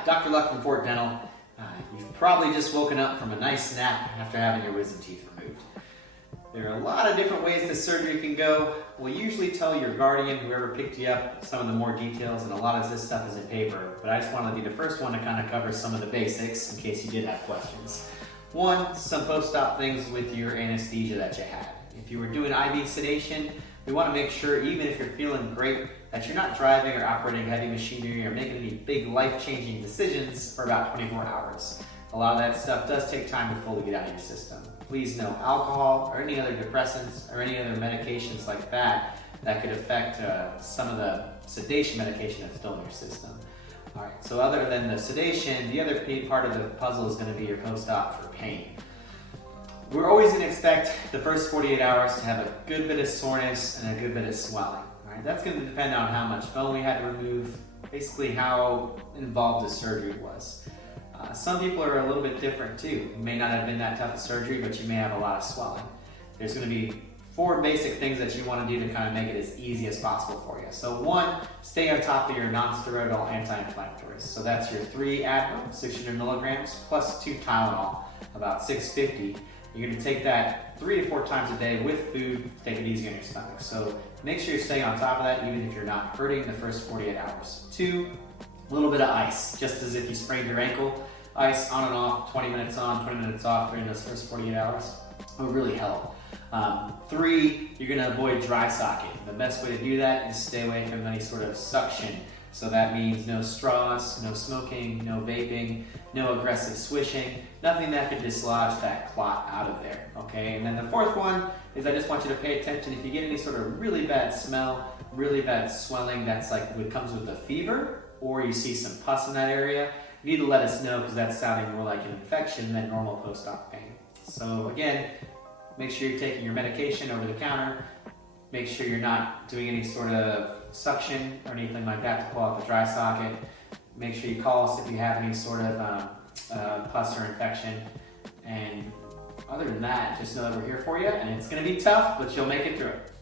Hi, Dr. Luck from Fort Dental. You've probably just woken up from a nice nap after having your wisdom teeth removed. There are a lot of different ways this surgery can go. We'll usually tell your guardian, whoever picked you up, some of the more details, and a lot of this stuff is in paper, but I just wanted to be the first one to kind of cover some of the basics in case you did have questions. One, some post-op things with your anesthesia that you had. If you were doing IV sedation, we want to make sure, even if you're feeling great, that you're not driving or operating heavy machinery or making any big life-changing decisions for about 24 hours. A lot of that stuff does take time to fully get out of your system. Please no alcohol or any other depressants or any other medications like that that could affect some of the sedation medication that's still in your system. All right, so other than the sedation, the other part of the puzzle is going to be your post-op for pain. We're always going to expect the first 48 hours to have a good bit of soreness and a good bit of swelling. All right, that's going to depend on how much bone we had to remove, basically how involved the surgery was. Some people are a little bit different too. It may not have been that tough a surgery, but you may have a lot of swelling. There's going to be 4 basic things that you want to do to kind of make it as easy as possible for you. So 1, stay on top of your non-steroidal anti-inflammatories. So that's your 3 Advil, 600 milligrams, plus 2 Tylenol, about 650. You're going to take that 3 to 4 times a day with food. Take it easy on your stomach. So make sure you're staying on top of that even if you're not hurting the first 48 hours. 2, a little bit of ice, just as if you sprained your ankle. Ice on and off, 20 minutes on, 20 minutes off during those first 48 hours will really help. 3, you're going to avoid dry socket. The best way to do that is stay away from any sort of suction. So that means no straws, no smoking, no vaping, no aggressive swishing, nothing that could dislodge that clot out of there, okay? And then the 4th one is I just want you to pay attention if you get any sort of really bad smell, really bad swelling that's like what comes with a fever, or you see some pus in that area, you need to let us know because that's sounding more like an infection than normal post-op pain. So again, make sure you're taking your medication over the counter. Make sure you're not doing any sort of suction or anything like that to pull out the dry socket. Make sure you call us if you have any sort of pus or infection. And other than that, just know that we're here for you, and it's going to be tough, but you'll make it through it.